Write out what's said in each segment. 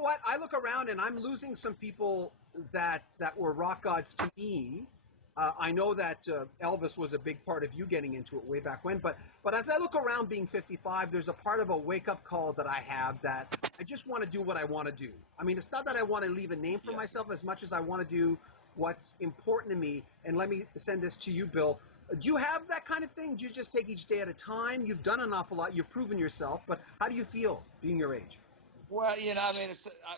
know what? I look around and I'm losing some people that were rock gods to me. I know that Elvis was a big part of you getting into it way back when, but as I look around being 55, there's a part of a wake-up call that I have that I just want to do what I want to do. I mean, it's not that I want to leave a name for myself as much as I want to do what's important to me. And let me send this to you, Bill. Do you have that kind of thing? Do you just take each day at a time? You've done an awful lot. You've proven yourself. But how do you feel being your age? Well, you know, I mean,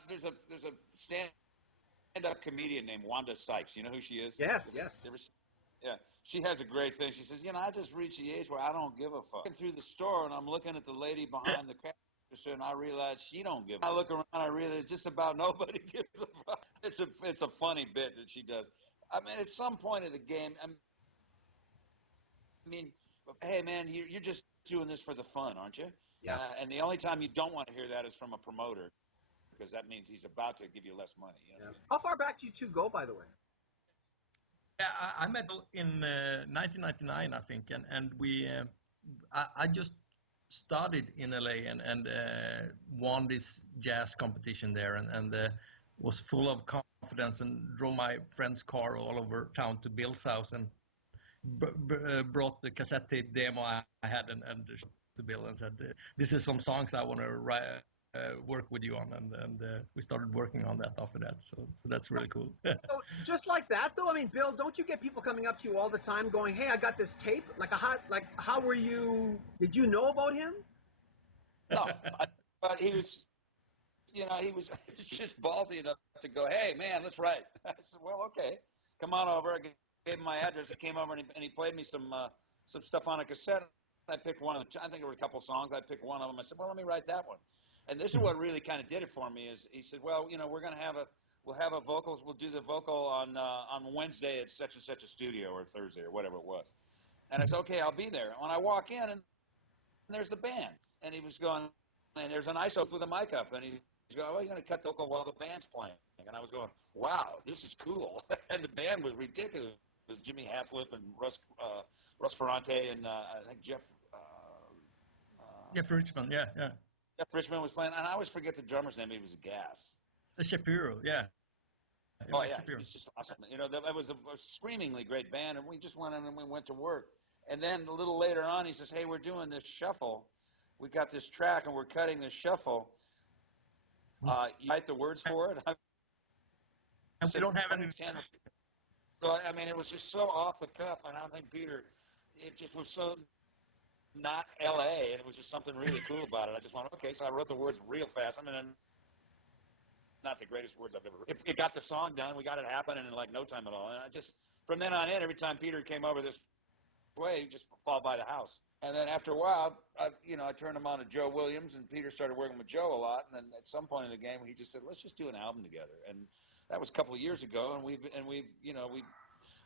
there's a stand-up comedian named Wanda Sykes. You know who she is? Yes. Yeah, she has a great thing. She says, you know, I just reached the age where I don't give a fuck. Through the store, and I'm looking at the lady behind the cash register, and I realize she don't give a fuck. I look around, I realize just about nobody gives a fuck. It's a funny bit that she does. I mean, at some point of the game, I mean, hey, man, you're just doing this for the fun, aren't you? Yeah. And the only time you don't want to hear that is from a promoter, because that means he's about to give you less money. You know what I mean? How far back do you two go, by the way? Yeah, I met in 1999, I think, and we I just started in LA and won this jazz competition there, and was full of confidence and drove my friend's car all over town to Bill's house and brought the cassette tape demo I had and to Bill and said, "This is some songs I want to write." Work with you on, and we started working on that after that. So that's really cool. So just like that, though, I mean, Bill, don't you get people coming up to you all the time going, "Hey, I got this tape." How were you? Did you know about him? No, but he was, you know, he was just ballsy enough to go, "Hey, man, let's write." I said, "Well, okay, come on over." I gave him my address. He came over and he played me some stuff on a cassette. I picked one of the, I think there were a couple songs. I picked one of them. I said, "Well, let me write that one." And this is what really kind of did it for me. Is he said, "Well, you know, we'll have a vocals. We'll do the vocal on Wednesday at such and such a studio, or Thursday, or whatever it was." And I said, "Okay, I'll be there." When I walk in, and there's the band, and he was going, and there's an ISO with a mic up, and he's going, "Well, you're going to cut the vocal while the band's playing." And I was going, "Wow, this is cool." And the band was ridiculous. It was Jimmy Haslip and Russ Ferrante and I think Jeff Richmond, yeah. Jeff Richmond was playing, and I always forget the drummer's name. He was Gas. Shapiro, yeah. Oh yeah, it was just awesome. You know, that was a screamingly great band, and we just went in and we went to work. And then a little later on, he says, "Hey, we're doing this shuffle. We got this track, and we're cutting this shuffle. You write the words for it." And we don't have any. So I mean, it was just so off the cuff, and I think Peter, it just was so not L.A., and it was just something really cool about it. I just went, okay, so I wrote the words real fast. I mean, not the greatest words I've ever written. It got the song done. We got it happening in like no time at all. And I just, from then on in, every time Peter came over this way, he'd just fall by the house. And then after a while, I turned him on to Joe Williams, and Peter started working with Joe a lot. And then at some point in the game, he just said, "Let's just do an album together." And that was a couple of years ago. And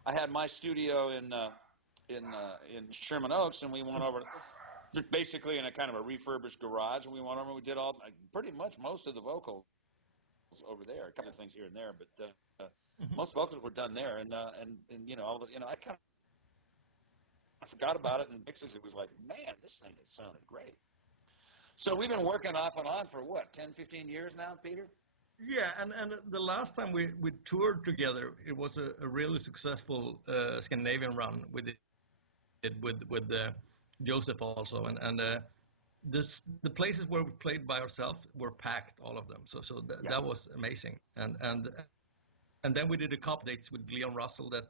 I had my studio in Sherman Oaks, and we went over basically in a kind of a refurbished garage, and we went over and we did all pretty much most of the vocals over there. A couple of things here and there, but most vocals were done there. And I kind of. I forgot about it, and mixes. It was like, man, this thing has sounded great. So we've been working off and on for what, 10, 15 years now, Peter? Yeah, and the last time we toured together, it was a really successful Scandinavian run with Joseph also, and the places where we played by ourselves were packed, all of them. So that was amazing, and then we did a couple dates with Leon Russell, that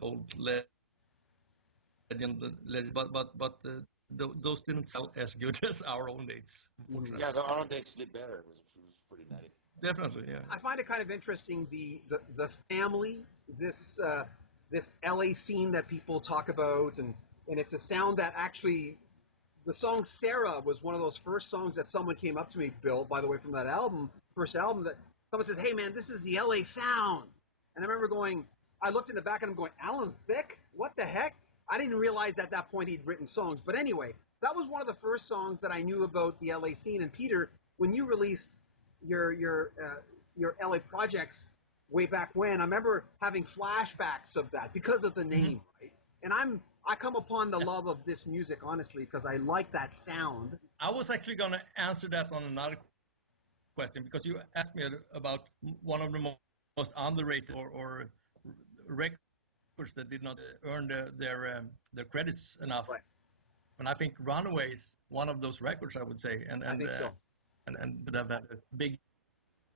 old legend, but those didn't sell as good as our own dates. Yeah, our own dates did better. It was pretty nutty. Definitely, yeah. I find it kind of interesting the family, this LA scene that people talk about, and it's a sound that actually, the song Sarah was one of those first songs that someone came up to me, Bill, by the way, from that first album, that someone said, "Hey man, this is the LA sound." And I remember going, I looked in the back and I'm going, "Alan Thicke? What the heck?" I didn't realize at that point he'd written songs. But anyway, that was one of the first songs that I knew about the LA scene. And Peter, when you released your LA projects way back when, I remember having flashbacks of that because of the name, right? And I come upon the love of this music, honestly, because I like that sound. I was actually going to answer that on another question, because you asked me about one of the most underrated or records that did not earn their credits enough. Right. And I think Runaway is one of those records, I would say, I think so. and would have had a big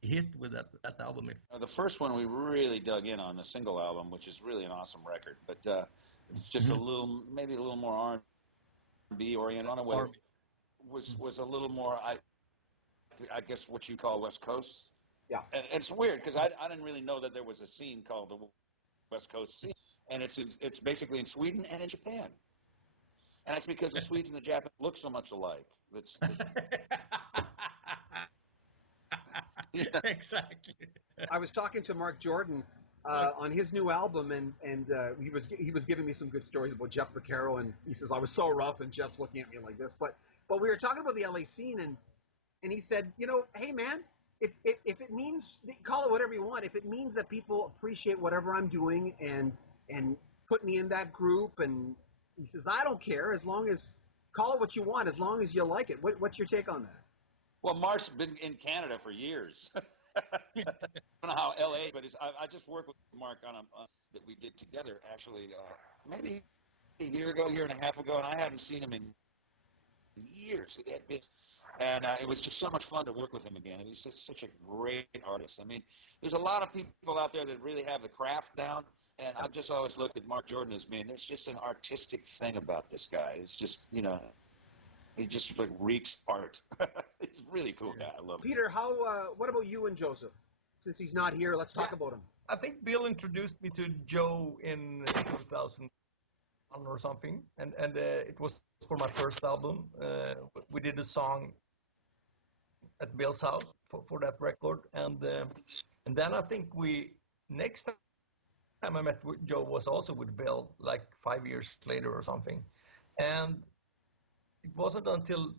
hit with that album. The first one we really dug in on, the single album, which is really an awesome record, but it's just maybe a little more R&B oriented. Runaway was a little more, I guess what you call West Coast. Yeah. And it's weird because I didn't really know that there was a scene called the West Coast scene, and it's basically in Sweden and in Japan. And that's because the Swedes and the Japanese look so much alike. Yeah. Exactly. I was talking to Mark Jordan on his new album, and he was giving me some good stories about Jeff Vaccaro, and he says I was so rough, and Jeff's looking at me like this. But we were talking about the LA scene, and he said, hey man, if it means, call it whatever you want, if it means that people appreciate whatever I'm doing and put me in that group, and he says I don't care, as long as, call it what you want, as long as you like it. What's your take on that? Well, Mark's been in Canada for years. I don't know how LA, but I just worked with Mark on that we did together actually maybe a year and a half ago, and I hadn't seen him in years. And it was just so much fun to work with him again. He's just such a great artist. I mean, there's a lot of people out there that really have the craft down, and I've just always looked at Mark Jordan as being, there's just an artistic thing about this guy. It's just, he just like reeks art. He's a really cool guy. I love him. Peter, what about you and Joseph? Since he's not here, let's talk about him. I think Bill introduced me to Joe in 2001 or something, and it was for my first album. We did a song at Bill's house for that record, and then I think next time I met with Joe was also with Bill, like 5 years later or something, and it wasn't until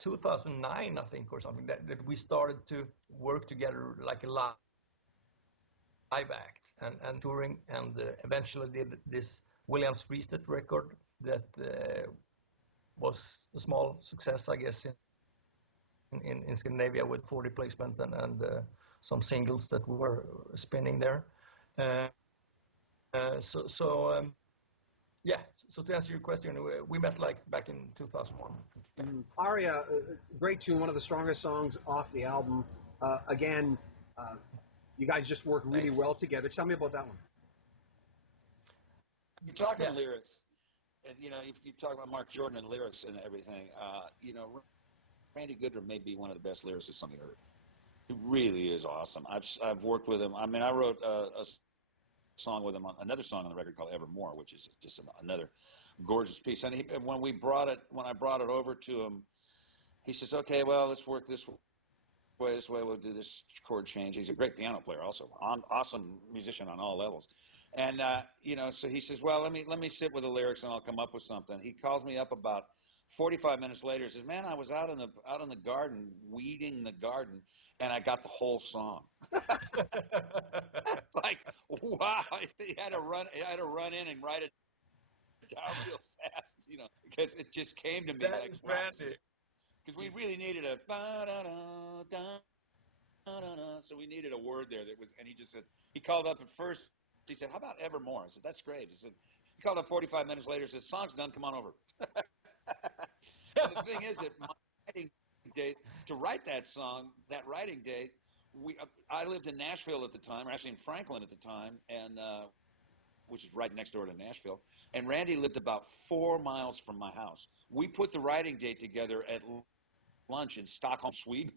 2009, I think, or something, that we started to work together like a live act and touring, and eventually did this Williams Friestedt record that was a small success, I guess, in Scandinavia, with 40 placement and some singles that we were spinning there. So to answer your question, we met like back in 2001. Aria, great tune, one of the strongest songs off the album. Again, you guys just work really well together. Tell me about that one. You're talking lyrics, and you talk about Mark Jordan and lyrics and everything. Randy Goodrum may be one of the best lyricists on the earth. He really is awesome. I've worked with him. I mean, I wrote a song with him on another song on the record called Evermore, which is just another gorgeous piece. And when I brought it over to him, he says, "Okay, well, let's work this way. We'll do this chord change." He's a great piano player, also awesome musician on all levels. And so he says, "Well, let me sit with the lyrics and I'll come up with something." He calls me up about 45 minutes later. Says, "Man, I was out in the garden, weeding the garden, and I got the whole song." Like, wow! I had to run in and write it down real fast, because it just came to me like Randy. Because we really needed a so we needed a word there that was, and he just said, he called up at first. He said, "How about Evermore?" I said, "That's great." He said, he called up 45 minutes later. Said, "Song's done. Come on over." And the thing is, that my writing date to write that song, that writing date, I lived in Nashville at the time, or actually in Franklin at the time, and which is right next door to Nashville. And Randy lived about 4 miles from my house. We put the writing date together at lunch in Stockholm, Sweden,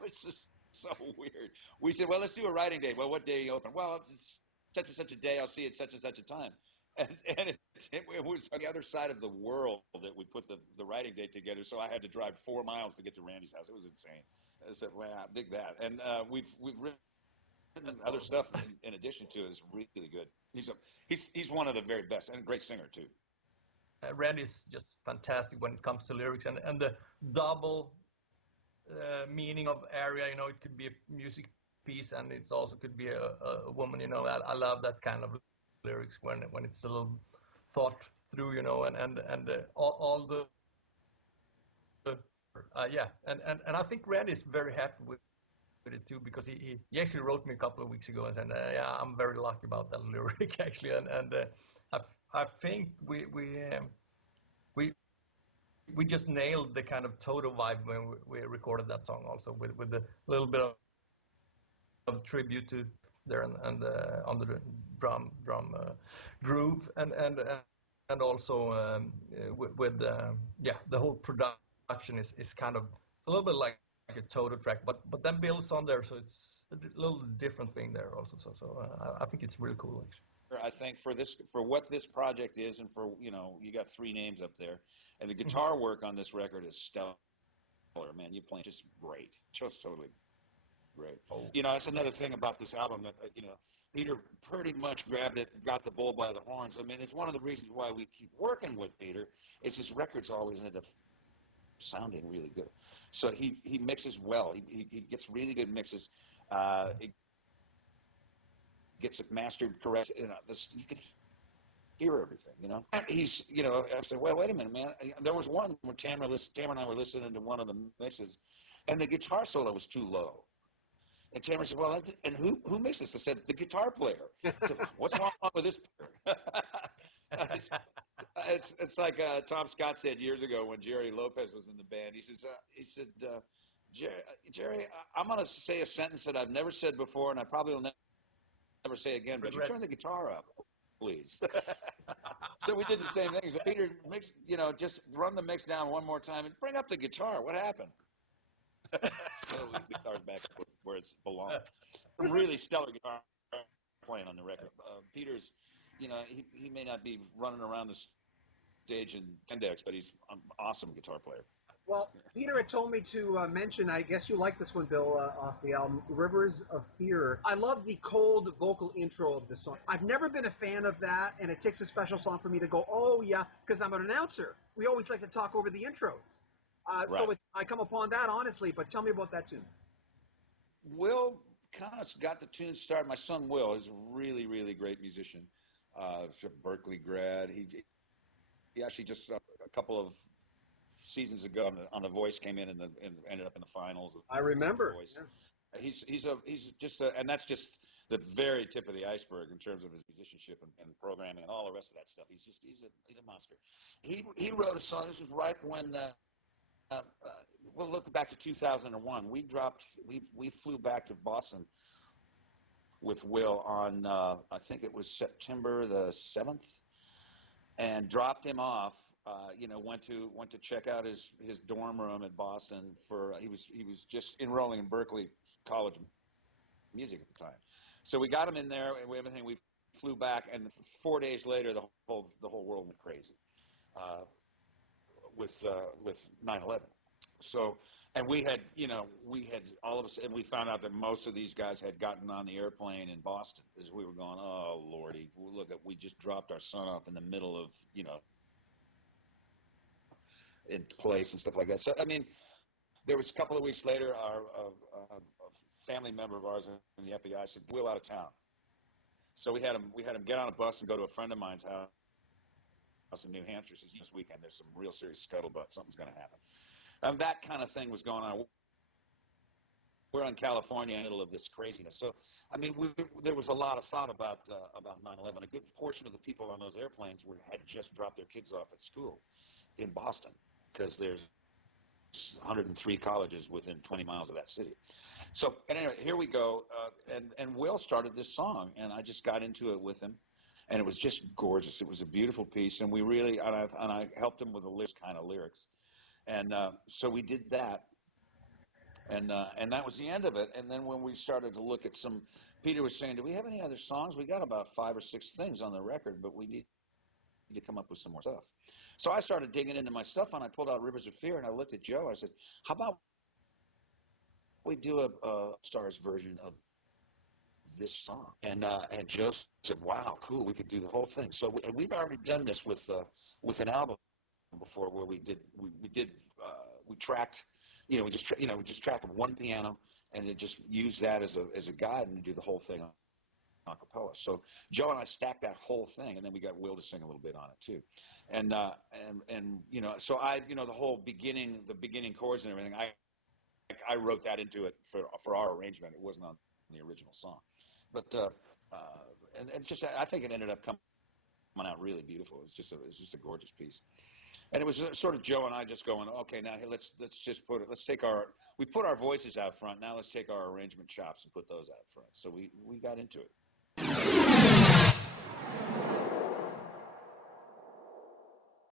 which is so weird. We said, "Well, let's do a writing date." "Well, what day are you open?" "Well, it's such and such a day. I'll see you at such and such a time." And it was on the other side of the world that we put the writing date together, so I had to drive 4 miles to get to Randy's house. It was insane. I said, "Wow, I dig that." And we've written other stuff in addition to it is really good. He's one of the very best, and a great singer too. Randy's just fantastic when it comes to lyrics, and the double meaning of area. It could be a music piece, and it also could be a woman. I love that kind of lyrics when it's a little thought through, and all the Yeah, and I think Randy is very happy with it too, because he actually wrote me a couple of weeks ago and said, yeah, I'm very lucky about that lyric actually, and I think we we just nailed the kind of total vibe when we recorded that song, also with a little bit of tribute to there and on the drum groove, and also with yeah, the whole production is kind of a little bit like a total track, but then builds on there, so it's a little different thing there also. So I think it's really cool actually. I think for what this project is, and for, you know, you got three names up there, and the guitar work on this record is stellar, man. You playing just great, just totally great. Oh. You know, that's another thing about this album that, you know, Peter pretty much got the bull by the horns. I mean, it's one of the reasons why we keep working with Peter. Is his records always end up sounding really good. So he mixes well. He gets really good mixes. It gets it mastered correct. You know, you can hear everything, you know. He's, you know, I said, well, wait a minute, man. There was one where Tamara and I were listening to one of the mixes, and the guitar solo was too low. And Tamara said, well, and who mixed this? I said, the guitar player. I said, what's wrong with this player? It's like Tom Scott said years ago when Jerry Lopez was in the band. He said, Jerry, I'm going to say a sentence that I've never said before, and I probably will never say again, but you turn the guitar up, please. So we did the same thing. So Peter, just run the mix down one more time and bring up the guitar. What happened? So the guitar's back where it's belongs. Really stellar guitar playing on the record. Peter's, you know, he may not be running around the stage in Tendex, but he's an awesome guitar player. Well, Peter had told me to mention, I guess you like this one, Bill, off the album, Rivers of Fear. I love the cold vocal intro of this song. I've never been a fan of that, and it takes a special song for me to go, oh, yeah, because I'm an announcer. We always like to talk over the intros. Right. So I come upon that, honestly, but tell me about that tune. Will kind of got the tune started. My son Will is a really, really great musician. He's a Berkeley grad. He actually just a couple of seasons ago on the Voice came in and ended up in the finals. I remember. Yeah. He's just and that's just the very tip of the iceberg in terms of his musicianship and programming and all the rest of that stuff. He's a monster. He wrote a song. This was right when we'll look back to 2001. We flew back to Boston with Will on I think it was September the 7th, and dropped him off. Went to check out his dorm room in Boston for he was just enrolling in Berkeley College of Music at the time. So we got him in there and everything. We flew back, and 4 days later the whole world went crazy with 9/11. So, and we had all of us, and we found out that most of these guys had gotten on the airplane in Boston as we were going, oh Lordy, we just dropped our son off in the middle of, in place and stuff like that. So, I mean, there was a couple of weeks later, a family member of ours in the FBI said, Will out of town. So we had him get on a bus and go to a friend of mine's house in New Hampshire. He says, this weekend there's some real serious scuttlebutt. Something's going to happen. And that kind of thing was going on. We're in California in the middle of this craziness. So, I mean, there was a lot of thought about 9/11. A good portion of the people on those airplanes had just dropped their kids off at school in Boston, because there's 103 colleges within 20 miles of that city. So, anyway, here we go. And Will started this song, and I just got into it with him, and it was just gorgeous. It was a beautiful piece, and I helped him with the lyrics. And so we did that, and that was the end of it. And then when we started to look at Peter was saying, do we have any other songs? We got about 5 or 6 things on the record, but we need to come up with some more stuff. So I started digging into my stuff, and I pulled out Rivers of Fear, and I looked at Joe. I said, how about we do a Stars version of this song? And Joe said, wow, cool, we could do the whole thing. So we've already done this with an album before, where we tracked, we just tracked one piano, and then just used that as a guide and do the whole thing a cappella. So Joe and I stacked that whole thing, and then we got Will to sing a little bit on it too. and you know, so the whole the beginning chords and everything, I wrote that into it for our arrangement. It wasn't on the original song, but and just I think it ended up coming out really beautiful. It's just a gorgeous piece. And it was sort of Joe and I just going, okay, now let's just we put our voices out front. Now let's take our arrangement chops and put those out front. So we got into it.